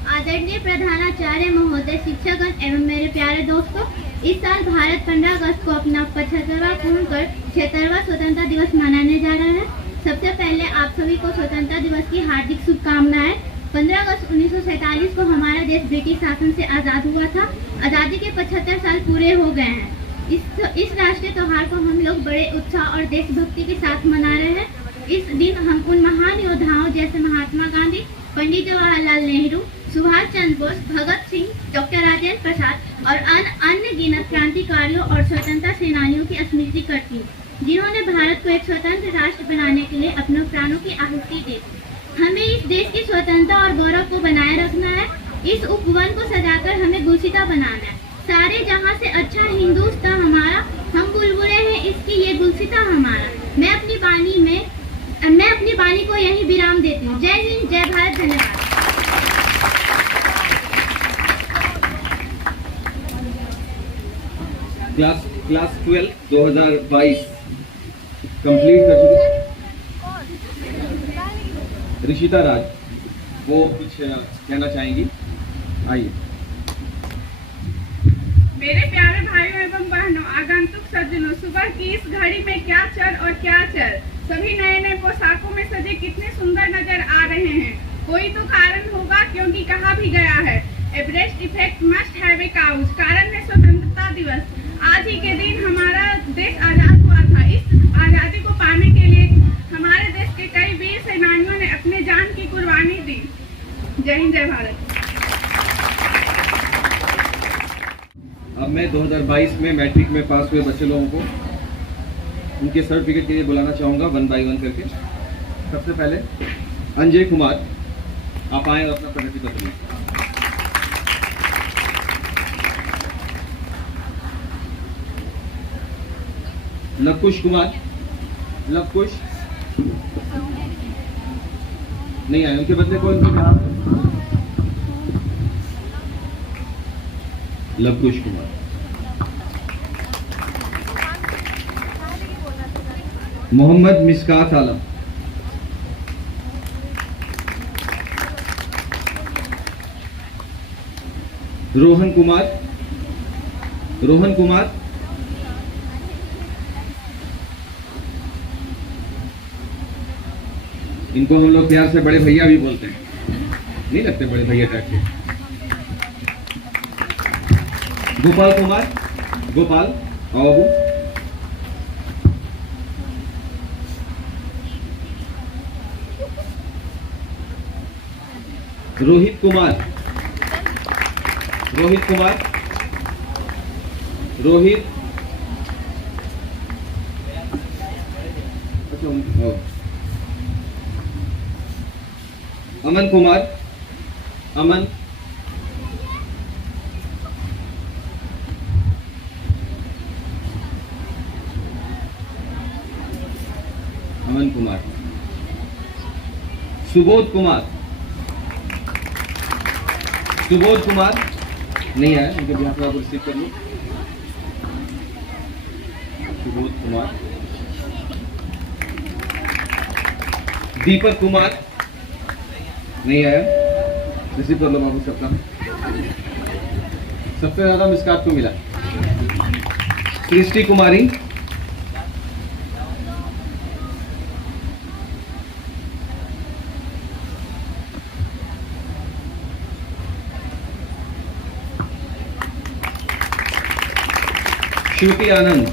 आदरणीय प्रधानाचार्य महोदय, शिक्षकगण एवं मेरे प्यारे दोस्तों, इस साल भारत 15 अगस्त को अपना 75वां पूर्ण कर 76वां स्वतंत्रता दिवस मनाने जा रहा है। सबसे पहले आप सभी को स्वतंत्रता दिवस की हार्दिक शुभकामनाएं। 15 अगस्त 1947 को हमारा देश ब्रिटिश शासन से आज़ाद हुआ था। आज़ादी के 75 साल पूरे हो गए हैं। इस राष्ट्रीय त्योहार को हम लोग बड़े उत्साह और देशभक्ति के साथ मना रहे हैं। इस दिन हम उन महान योद्धाओं जैसे महात्मा गांधी, पंडित जवाहरलाल नेहरू, सुभाष चंद्र बोस, भगत सिंह, डॉक्टर राजेंद्र प्रसाद और अन्य गिनत क्रांतिकारियों और स्वतंत्रता सेनानियों की स्मृति करती, जिन्होंने भारत को एक स्वतंत्र राष्ट्र बनाने के लिए अपने प्राणों की आहुति दी। हमें इस देश की स्वतंत्रता और गौरव को बनाए रखना है। इस उपवन को सजाकर हमें गुलसिता बनाना है। सारे जहां से अच्छा हिंदुस्तान हमारा, हम बुलबुले हैं इसकी ये गुलसिता हमारा। मैं अपनी वाणी को यहीं विराम देती हूँ। जय हिंद, जय भारत, धन्यवाद। क्लास 12 2022 कंप्लीट कर चुके ऋषिता राज, वो कुछ कहना चाहेंगी। आइए। मेरे प्यारे भाइयों एवं बहनों, आगंतुक सज्जनों, सुबह की इस घड़ी में क्या चल और क्या चल, सभी नए नए पोशाकों में सजे कितने सुंदर नजर आ रहे हैं। कोई तो कारण होगा, क्योंकि कहा भी गया है एवरेस्ट effect must have a cause. कारण है स्वतंत्रता दिवस। आज ही के दिन हमारा देश आजाद हुआ था। इस आजादी को पाने के लिए हमारे देश के कई वीर सेनानियों ने अपने जान की कुर्बानी दी। जय हिंद, जय भारत। अब मैं 2022 में मैट्रिक में पास हुए बच्चे लोगों को उनके सर्टिफिकेट के लिए बुलाना चाहूँगा 1 बाय 1 करके। सबसे पहले अंजय कुमार, आप आए और अपना प्रगति पत्र लें। लवकुश कुमार, लवकुश नहीं आए, उनके बदले कौन थे? लवकुश कुमार। मोहम्मद मिस्कात आलम, रोहन कुमार, रोहन कुमार, इनको हम लोग प्यार से बड़े भैया भी बोलते हैं, नहीं लगते बड़े भैया टाइप के। गोपाल कुमार, गोपाल आओ बाबू। रोहित कुमार, रोहित कुमार, रोहित, अमन कुमार, अमन, अमन कुमार, सुबोध कुमार, सुबोध कुमार नहीं आया, उनके बिहार पर रिसीव कर लो। सुबोध कुमार, दीपक कुमार नहीं आया, रिसीव कर लो बाबू सबका। सबसे ज्यादा मिसकात को मिला सृष्टि कुमारी, श्रुति आनंद,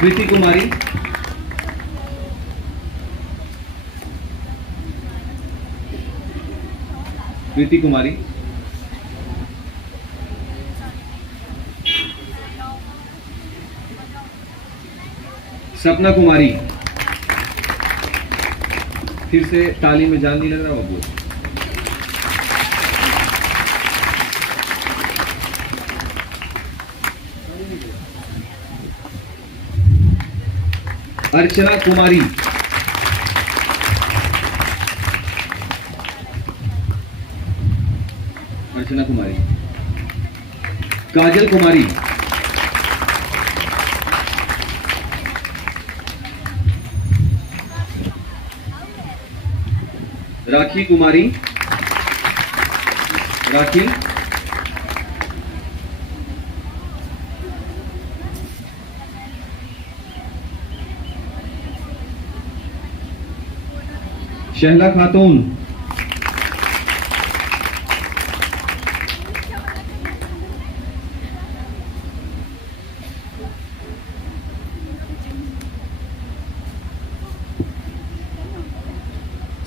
कृति कुमारी, कृति कुमारी, सपना कुमारी, फिर से ताली में जान नहीं लग रहा बाबू। अर्चना कुमारी, अर्चना कुमारी, काजल कुमारी, राखी कुमारी, राखी, शहला खातून,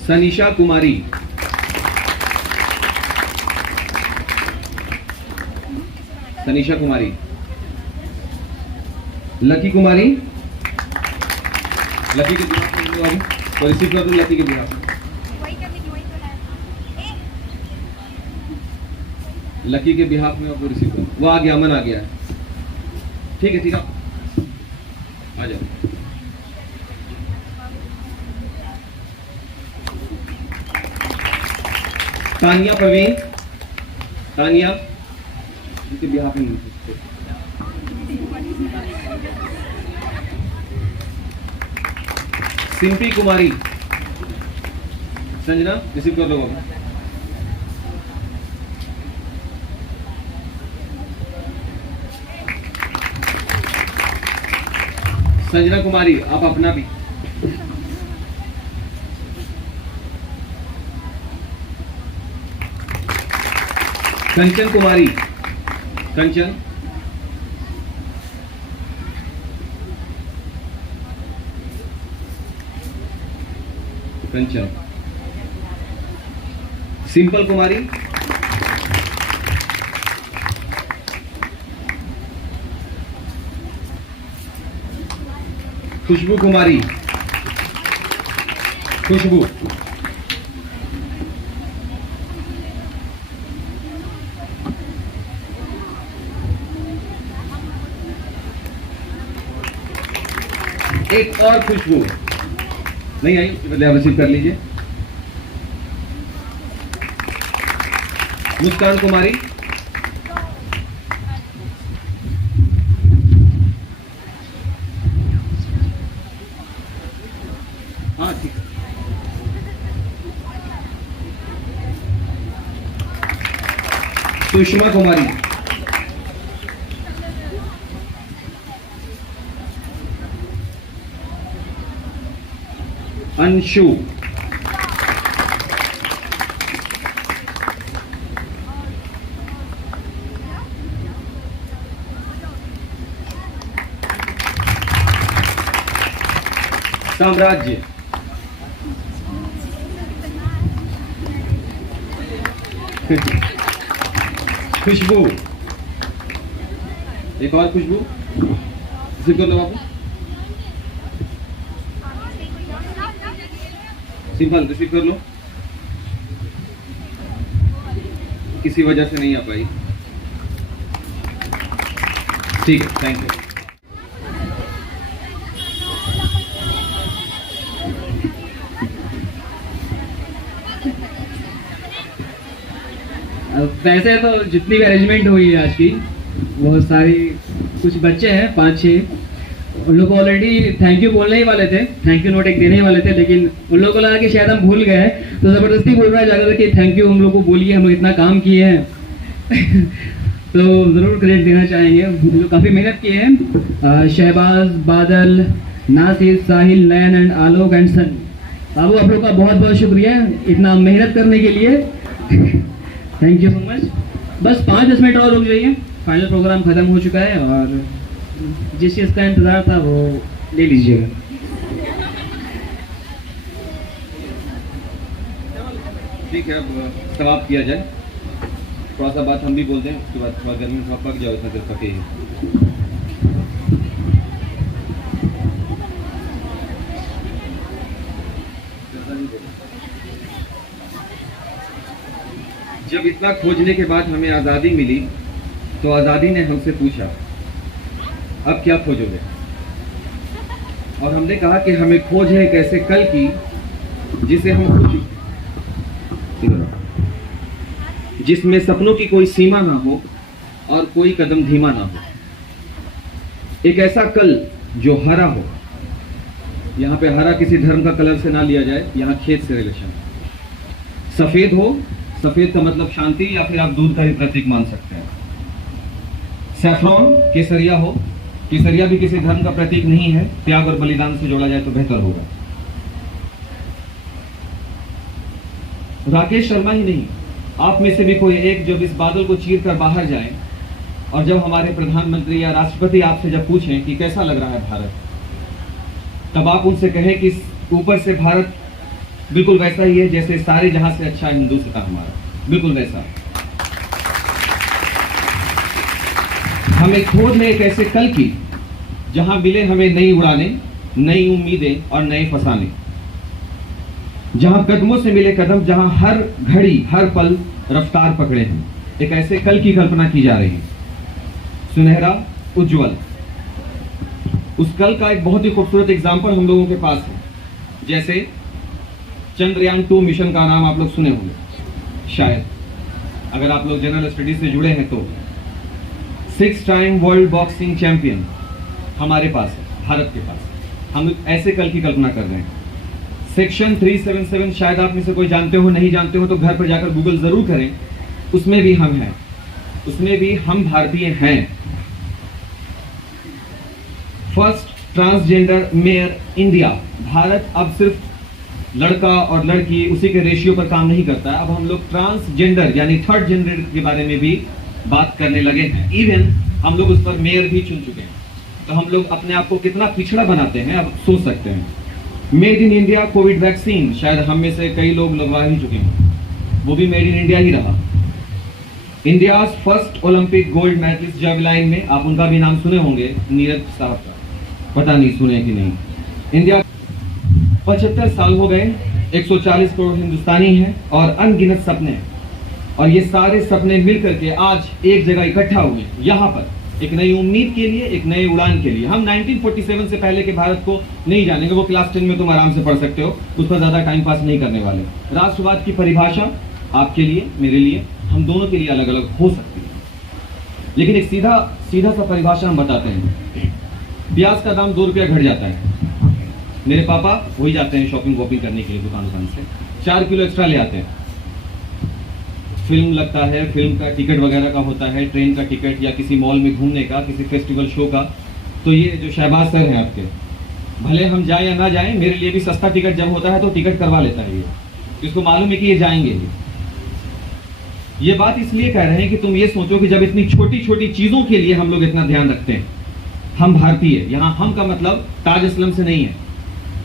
सनीशा कुमारी, तनिषा कुमारी, लकी कुमारी, लकी के बिहाफ में वाली तो रिसीव कर दो लकी के बिहाफ में। लकी के बिहाफ में वो रिसीव करो। वो आ गया, अमन आ गया है। ठीक है, ठीक है, आ जाओ। तानिया प्रवीण, तानिया इनके बिहाफ में। सिंपी कुमारी, संजना रिसीव कर लो बाबा। संजना कुमारी, आप अपना भी। कंचन कुमारी, कंचन, कंचन, सिंपल कुमारी, खुशबू कुमारी, खुशबू, एक और खुशबू नहीं आई, पहले आप रिसीव कर लीजिए। मुस्कान कुमारी, हाँ ठीक है। सुषमा कुमारी, अंशु, साम्राज्य, खुशबू, एक और खुशबू रिसीव कर लो बाबू। सिंपल रिसीव कर लो, किसी वजह से नहीं आ पाई। ठीक है, थैंक यू। वैसे तो जितनी भी अरेंजमेंट हुई है आज की, वो सारी, कुछ बच्चे हैं 5-6, उन लोग को ऑलरेडी थैंक यू बोलने ही वाले थे, थैंक यू नोट एक देने ही वाले थे, लेकिन उन लोगों को लगा कि शायद हम भूल गए हैं, तो ज़बरदस्ती बोल रहा है जाकर कि थैंक यू हम लोग को बोलिए, हम लोग इतना काम किए हैं। तो ज़रूर क्रेडिट देना चाहेंगे, हम लोग काफ़ी मेहनत किए हैं। शहबाज, बादल, नासिर, साहिल, नयन एंड आलोक एंड सन, बाबू आप लोग का बहुत बहुत शुक्रिया इतना मेहनत करने के लिए। Thank you so much. बस 5-10 मिनट और रुक जाइए, फाइनल प्रोग्राम खत्म हो चुका है और जिस चीज़ का इंतज़ार था वो ले लीजिएगा। ठीक है, अब समाप्त किया जाए। थोड़ा सा बात हम भी बोलते हैं, उसके बाद थोड़ा गर्मी में थोड़ा पक जाओ, इतना देर पके ही। जब इतना खोजने के बाद हमें आज़ादी मिली, तो आज़ादी ने हमसे पूछा अब क्या खोजोगे, और हमने कहा कि हमें खोज है एक ऐसे कल की जिसे हम खुद, जिसमें सपनों की कोई सीमा ना हो और कोई कदम धीमा ना हो, एक ऐसा कल जो हरा हो। यहाँ पे हरा किसी धर्म का कलर से ना लिया जाए, यहाँ खेत से रिलेशन। सफेद हो, सफेद का मतलब शांति, या फिर आप दूध का ही प्रतीक मान सकते हैं। सैफरॉन, केसरिया हो, केसरिया भी किसी धर्म का प्रतीक नहीं है, त्याग और बलिदान से जोड़ा जाए तो बेहतर होगा। राकेश शर्मा ही नहीं, आप में से भी कोई एक जब इस बादल को चीर कर बाहर जाए, और जब हमारे प्रधानमंत्री या राष्ट्रपति आपसे जब पूछें कि कैसा लग रहा है भारत, तब आप उनसे कहें कि ऊपर से भारत बिल्कुल वैसा ही है जैसे सारे जहां से अच्छा हिंदुस्तान हमारा, बिल्कुल वैसा। हमें खोज है एक ऐसे कल की जहां मिले हमें नई उड़ाने, नई उम्मीदें और नए फसाने, जहां कदमों से मिले कदम, जहां हर घड़ी हर पल रफ्तार पकड़े हैं। एक ऐसे कल की कल्पना की जा रही है, सुनहरा, उज्जवल। उस कल का एक बहुत ही खूबसूरत एग्जाम्पल हम लोगों के पास है। जैसे चंद्रयान 2 मिशन का नाम आप लोग सुने होंगे शायद, अगर आप लोग जनरल स्टडीज से जुड़े हैं तो। 6 टाइम वर्ल्ड बॉक्सिंग चैंपियन हमारे पास है, भारत के पास। हम ऐसे कल की कल्पना कर रहे हैं। सेक्शन 377 शायद आप में से कोई जानते हो, नहीं जानते हो तो घर पर जाकर गूगल जरूर करें, उसमें भी हम हैं, उसमें भी हम भारतीय हैं। First transgender mayor India. Bharat अब सिर्फ लड़का और लड़की उसी के रेशियो पर काम नहीं करता है, अब हम लोग ट्रांसजेंडर यानी थर्ड जेंडर के बारे में भी बात करने लगे हैं। इवन हम लोग उस पर मेयर भी चुन चुके हैं। तो हम लोग अपने आप को कितना पिछड़ा बनाते हैं अब सोच सकते हैं। Made in India Covid vaccine, शायद हम में से कई लोग लगवा ही चुके हैं, वो भी मेड इन इंडिया ही रहा। India first Olympic gold medallist javelin में, आप उनका भी नाम सुने होंगे, नीरज साहब का, पता नहीं सुने कि नहीं। इंडिया 75 साल हो गए, 140 करोड़ हिंदुस्तानी हैं और अनगिनत सपने हैं, और ये सारे सपने मिलकर के आज एक जगह इकट्ठा हुए यहाँ पर, एक नई उम्मीद के लिए, एक नई उड़ान के लिए। हम 1947 से पहले के भारत को नहीं जानेंगे, वो क्लास 10 में तुम आराम से पढ़ सकते हो, उस पर ज्यादा टाइम पास नहीं करने वाले। राष्ट्रवाद की परिभाषा आपके लिए, मेरे लिए, हम दोनों के लिए अलग अलग हो सकती है, लेकिन एक सीधा सा परिभाषा हम बताते हैं। प्याज का दाम 2 रुपया घट जाता है, मेरे पापा वही जाते हैं शॉपिंग वॉपिंग करने के लिए दुकान से, 4 किलो एक्स्ट्रा ले आते हैं। फिल्म लगता है, फिल्म का टिकट वगैरह का होता है, ट्रेन का टिकट या किसी मॉल में घूमने का, किसी फेस्टिवल शो का, तो ये जो शहबाज सर हैं आपके, भले हम जाएं या ना जाएं, मेरे लिए भी सस्ता टिकट जब होता है तो टिकट करवा लेता है ये, इसको मालूम है कि ये जाएंगे। ये बात इसलिए कह रहे हैं कि तुम ये सोचो कि जब इतनी छोटी छोटी चीजों के लिए हम लोग इतना ध्यान रखते हैं, हम भारतीय, यहाँ हम का मतलब ताज असलम से नहीं है,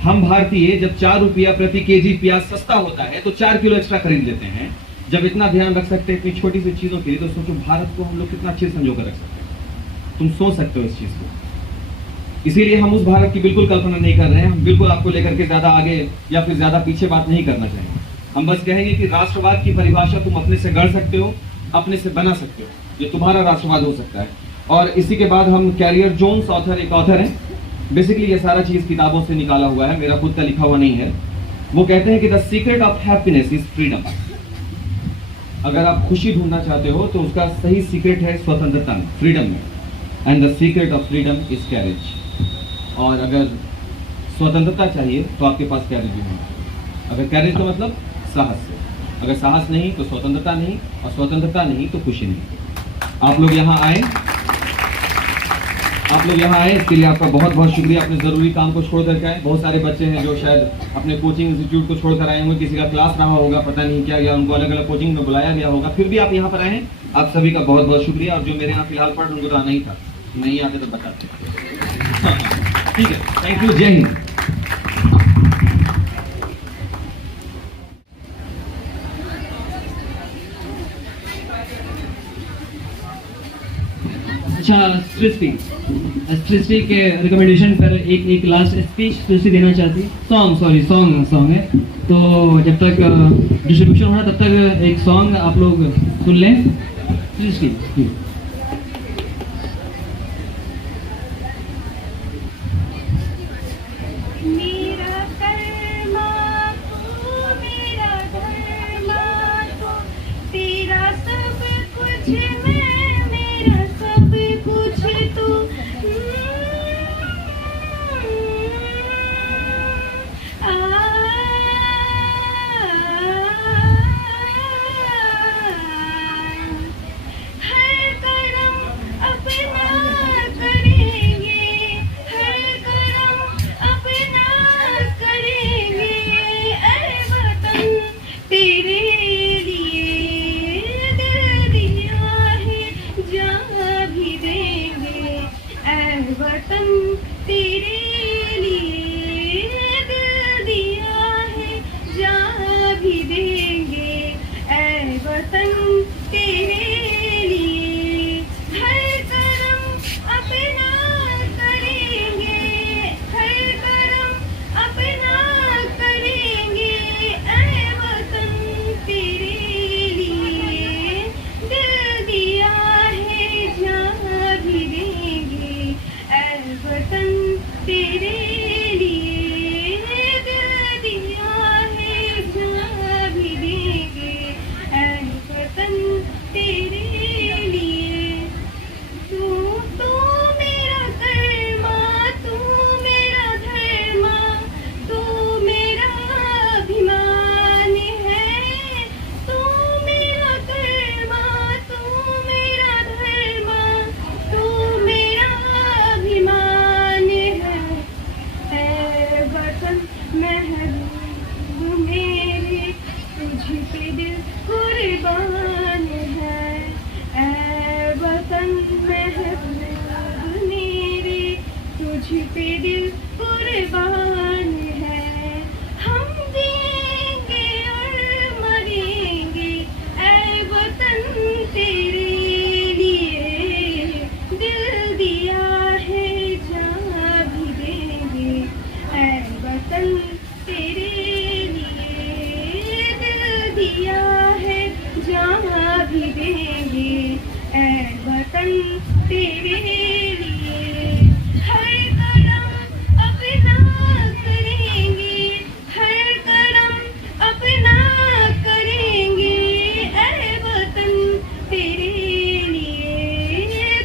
हम भारतीय जब 4 रुपया प्रति केजी प्याज सस्ता होता है तो 4 किलो एक्स्ट्रा खरीद लेते हैं। जब इतना ध्यान रख सकते हैं इतनी छोटी सी चीजों के लिए, तो सोचो भारत को हम लोग कितना अच्छे संजो कर रख सकते हैं। तुम सोच सकते हो इस चीज को। इसीलिए हम उस भारत की बिल्कुल कल्पना नहीं कर रहे हैं, हम बिल्कुल आपको लेकर के ज्यादा आगे या फिर ज्यादा पीछे बात नहीं करना चाहेंगे। हम बस कहेंगे कि राष्ट्रवाद की परिभाषा तुम अपने से गढ़ सकते हो, अपने से बना सकते हो, ये तुम्हारा राष्ट्रवाद हो सकता है। और इसी के बाद हम कैरियर जोन्स ऑथर, एक ऑथर हैं, बेसिकली ये सारा चीज किताबों से निकाला हुआ है, मेरा खुद का लिखा हुआ नहीं है। वो कहते हैं कि the secret of happiness is freedom. अगर आप खुशी ढूंढना चाहते हो तो उसका सही सीक्रेट है स्वतंत्रता में, फ्रीडम में, and the secret of freedom is carriage. और अगर स्वतंत्रता चाहिए तो आपके पास कैरेज भी होना। अगर कैरेज का मतलब साहस से, अगर साहस नहीं तो स्वतंत्रता नहीं, और स्वतंत्रता नहीं तो खुशी नहीं। आप लोग यहाँ आए, इसके लिए आपका बहुत बहुत शुक्रिया। अपने ज़रूरी काम को छोड़ करके आए। बहुत सारे बच्चे हैं जो शायद अपने कोचिंग इंस्टीट्यूट को छोड़ कर आए होंगे, किसी का क्लास रहा होगा, पता नहीं क्या, या उनको अलग अलग कोचिंग में बुलाया गया होगा, फिर भी आप यहाँ पर आए हैं, आप सभी का बहुत बहुत शुक्रिया। और जो मेरे यहाँ फिलहाल पढ़, उनको तो आना ही था, नहीं आते तो बताते। ठीक है, थैंक यू, जय हिंद। अच्छा, सृष्टि के रिकमेंडेशन पर एक लास्ट स्पीच सृष्टि देना चाहती। सॉन्ग है, तो जब तक डिस्ट्रीब्यूशन हो रहा तब तक एक सॉन्ग आप लोग सुन लें। सृष्टि हर तेरे लिए दिल दिया है जान भी देंगे ऐ वतन तेरे लिए तू तो मेरा कर्मा तू मेरा धर्मा तू मेरा अभिमान है तू मेरा कर्मा तू मेरा धर्मा तू मेरा अभिमान है ऐ वतन महबूब मेरे तुझ पे दिल कुर्बान है ऐ वतन महबूब मेरे तुझ पे दिल कुर्बान है हम जिएंगे और मरेंगे ऐ वतन तेरे लिए दिल दिया है जान भी देंगे ऐ वतन तेरे लिए दिल दिया है जान भी देंगे ऐ वतन तेरे लिए हर कदम अपना करेंगे हर कदम अपना करेंगे ऐ वतन तेरे लिए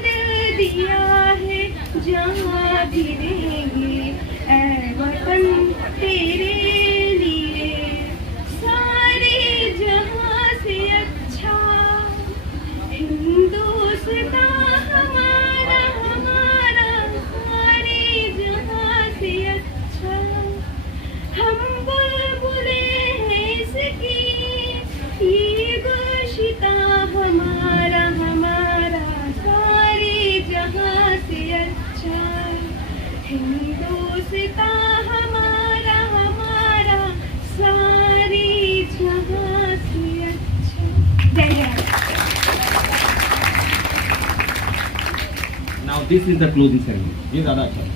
दिल दिया है जान भी देंगे ऐ वतन तेरे लिए सारे जहां से अच्छा हिंदुस्तान हमारा हमारा सारे जहां से अच्छा हम बुलबुले हैं इसकी ये गुलशिता हमारा हमारा सारे जहां से अच्छा हिंदुस्तान हमारा हमारा सारे जहां से अच्छा जय जय Now this is the closing ceremony. ये ज़्यादा अच्छा है.